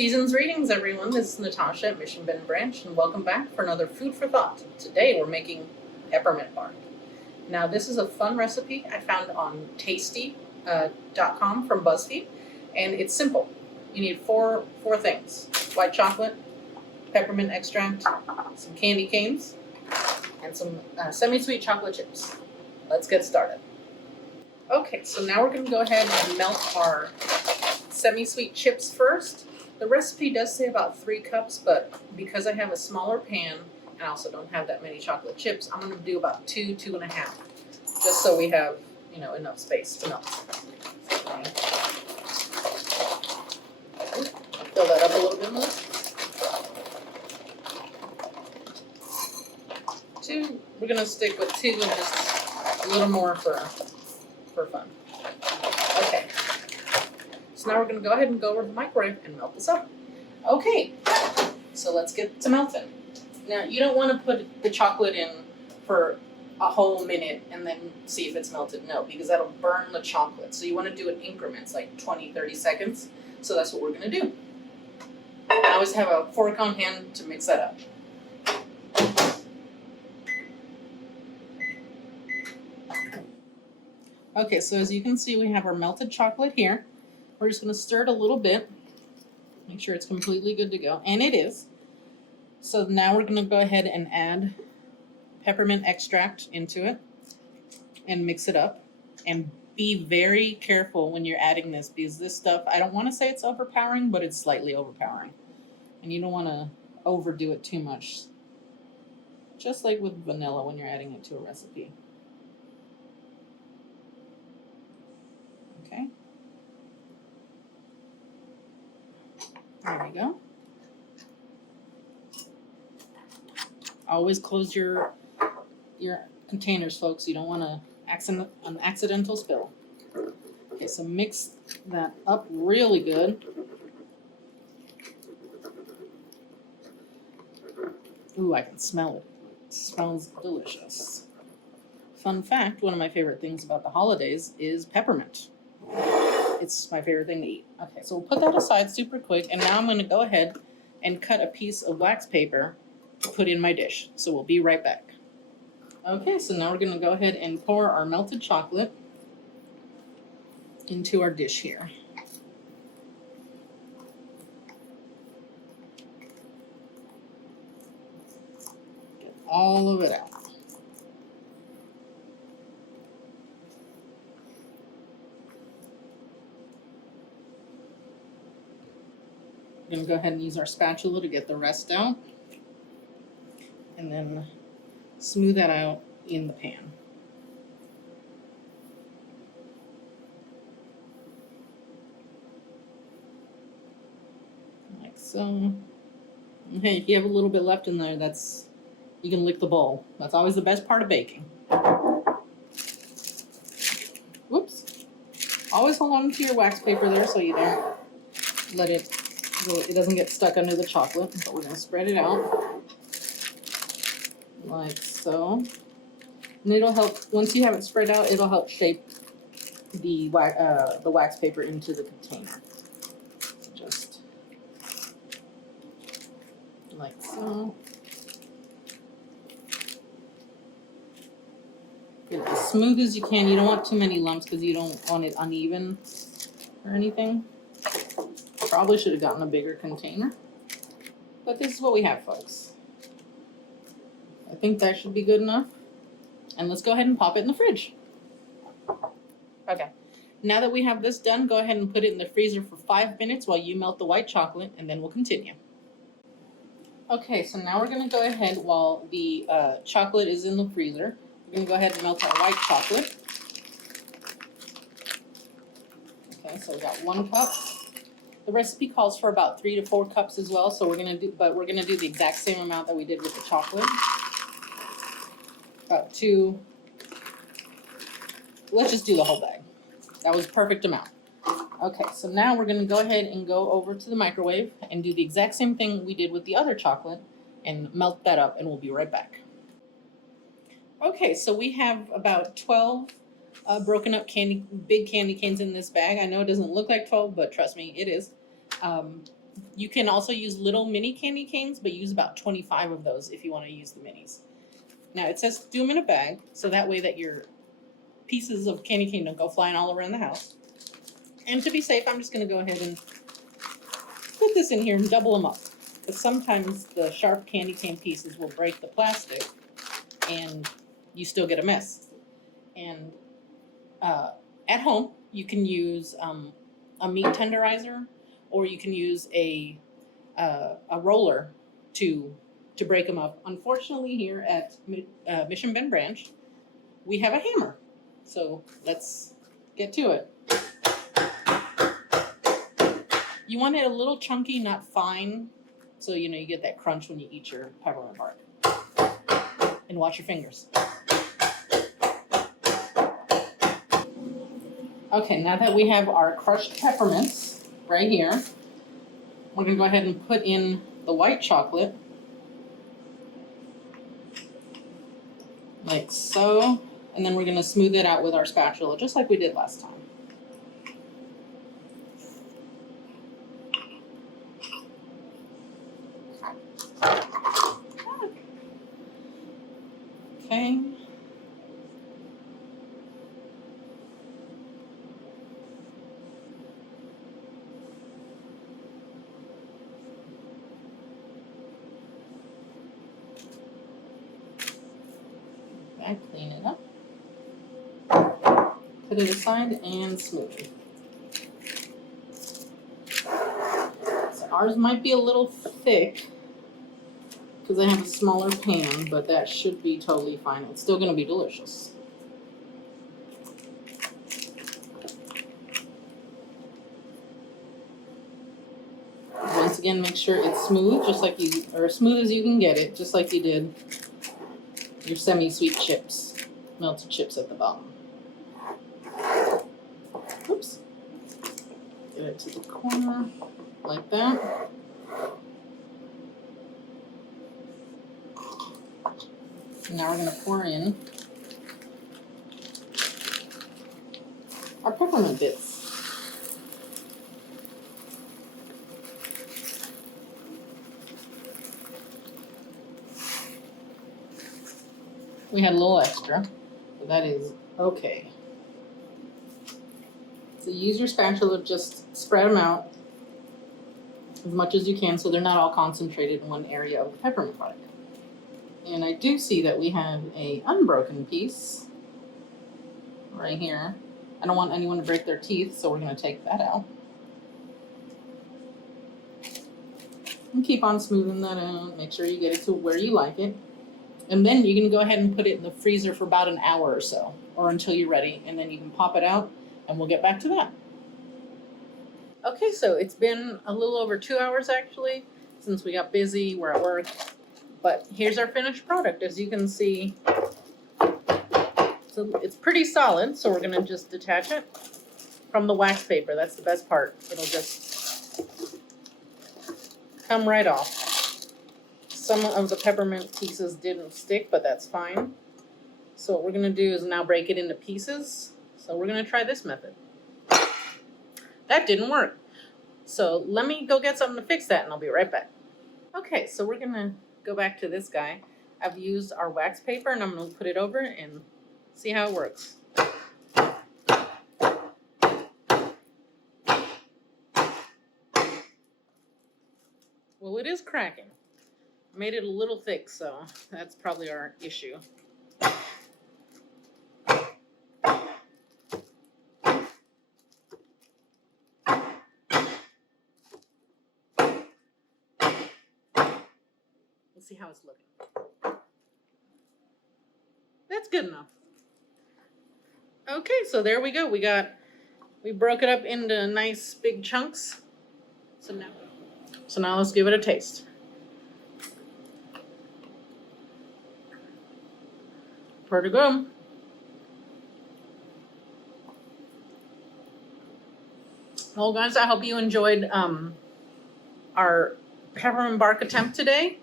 Seasons Readings, everyone. This is Natasha at Mission Bend Branch, and welcome back for another Food for Thought. Today we're making Peppermint Bark. Now, this is a fun recipe I found on tasty.com from BuzzFeed, and it's simple. You need four things: white chocolate, peppermint extract, some candy canes, and some semi-sweet chocolate chips. Let's get started. Okay, so now we're going to go ahead and melt our semi-sweet chips first. The recipe does say about 3 cups, but because I have a smaller pan and I also don't have that many chocolate chips, I'm going to do about 2.5, just so we have, enough space to melt. Okay. Fill that up a little bit more. 2. We're going to stick with 2 and just a little more for fun. Okay. So now we're going to go ahead and go over to the microwave and melt this up. Okay, so let's get to melting. Now, you don't want to put the chocolate in for a whole minute and then see if it's melted. No, because that'll burn the chocolate. So you want to do it in increments, like 20, 30 seconds. So that's what we're going to do. I always have a fork on hand to mix that up. Okay, so as you can see, we have our melted chocolate here. We're just going to stir it a little bit, make sure it's completely good to go, and it is. So now we're going to go ahead and add peppermint extract into it and mix it up. And be very careful when you're adding this, because this stuff, I don't want to say it's overpowering, but it's slightly overpowering. And you don't want to overdo it too much, just like with vanilla when you're adding it to a recipe. Okay. There we go. Always close your containers, folks. You don't want an accidental spill. Okay, so mix that up really good. Ooh, I can smell it. It smells delicious. Fun fact, one of my favorite things about the holidays is peppermint. It's my favorite thing to eat. Okay, so we'll put that aside super quick, and now I'm going to go ahead and cut a piece of wax paper to put in my dish. So we'll be right back. Okay, so now we're going to go ahead and pour our melted chocolate into our dish here. Get all of it out. We're going to go ahead and use our spatula to get the rest out, and then smooth that out in the pan. Like so. Hey, if you have a little bit left in there, you can lick the bowl. That's always the best part of baking. Whoops. Always hold on to your wax paper there so you don't let it doesn't get stuck under the chocolate, but we're going to spread it out like so. And it'll help, once you have it spread out, it'll help shape the wax paper into the container. So just like so. Get it as smooth as you can. You don't want too many lumps because you don't want it uneven or anything. Probably should have gotten a bigger container, but this is what we have, folks. I think that should be good enough. And let's go ahead and pop it in the fridge. Okay, now that we have this done, go ahead and put it in the freezer for 5 minutes while you melt the white chocolate, and then we'll continue. Okay, so now we're going to go ahead while the chocolate is in the freezer. We're going to go ahead and melt our white chocolate. Okay, so we got 1 cup. The recipe calls for about 3 to 4 cups as well, so we're gonna do the exact same amount that we did with the chocolate. About 2. Let's just do the whole bag. That was a perfect amount. Okay, so now we're gonna go ahead and go over to the microwave and do the exact same thing we did with the other chocolate and melt that up, and we'll be right back. Okay, so we have about 12 broken up big candy canes in this bag. I know it doesn't look like 12, but trust me, it is. You can also use little mini candy canes, but use about 25 of those if you want to use the minis. Now it says do them in a bag, so that way that your pieces of candy cane don't go flying all around the house. And to be safe, I'm just going to go ahead and put this in here and double them up. Because sometimes the sharp candy cane pieces will break the plastic and you still get a mess. And at home, you can use a meat tenderizer, or you can use a roller to break them up. Unfortunately, here at Mission Bend Branch, we have a hammer. So let's get to it. You want it a little chunky, not fine, so you get that crunch when you eat your peppermint bark. And watch your fingers. Okay, now that we have our crushed peppermints right here, we're going to go ahead and put in the white chocolate, like so, and then we're going to smooth it out with our spatula, just like we did last time. Okay. Clean it up. Put it aside and smooth. So ours might be a little thick because I have a smaller pan, but that should be totally fine. It's still going to be delicious. Once again, make sure it's smooth, or as smooth as you can get it, just like you did your semi-sweet chips, melted chips at the bottom. Oops. Get it to the corner, like that. Now we're going to pour in our peppermint bits. We had a little extra, but that is okay. So use your spatula, just spread them out as much as you can so they're not all concentrated in one area of the peppermint bark. And I do see that we have an unbroken piece right here. I don't want anyone to break their teeth, so we're going to take that out. And keep on smoothing that out. Make sure you get it to where you like it. And then you can go ahead and put it in the freezer for about an hour or so, or until you're ready. And then you can pop it out, and we'll get back to that. Okay, so it's been a little over 2 hours actually, since we got busy, we're at work. But here's our finished product, as you can see. So it's pretty solid, so we're gonna just detach it from the wax paper. That's the best part. It'll just come right off. Some of the peppermint pieces didn't stick, but that's fine. So what we're gonna do is now break it into pieces. So we're gonna try this method. That didn't work. So let me go get something to fix that and I'll be right back. Okay, so we're gonna go back to this guy. I've used our wax paper and I'm gonna put it over and see how it works. Well, it is cracking. I made it a little thick, so that's probably our issue. Let's see how it's looking. That's good enough. Okay, so there we go. We broke it up into nice big chunks. So now let's give it a taste. Pretty good. Well, guys, I hope you enjoyed our peppermint bark attempt today.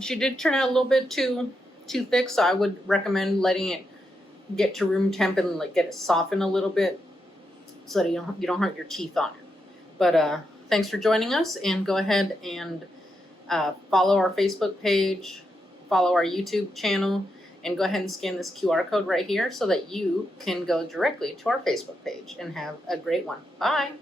She did turn out a little bit too thick, so I would recommend letting it get to room temp and get it soften a little bit, so that you don't hurt your teeth on it. But Thanks for joining us, and go ahead and follow our Facebook page, follow our YouTube channel, and go ahead and scan this QR code right here so that you can go directly to our Facebook page and have a great one. Bye.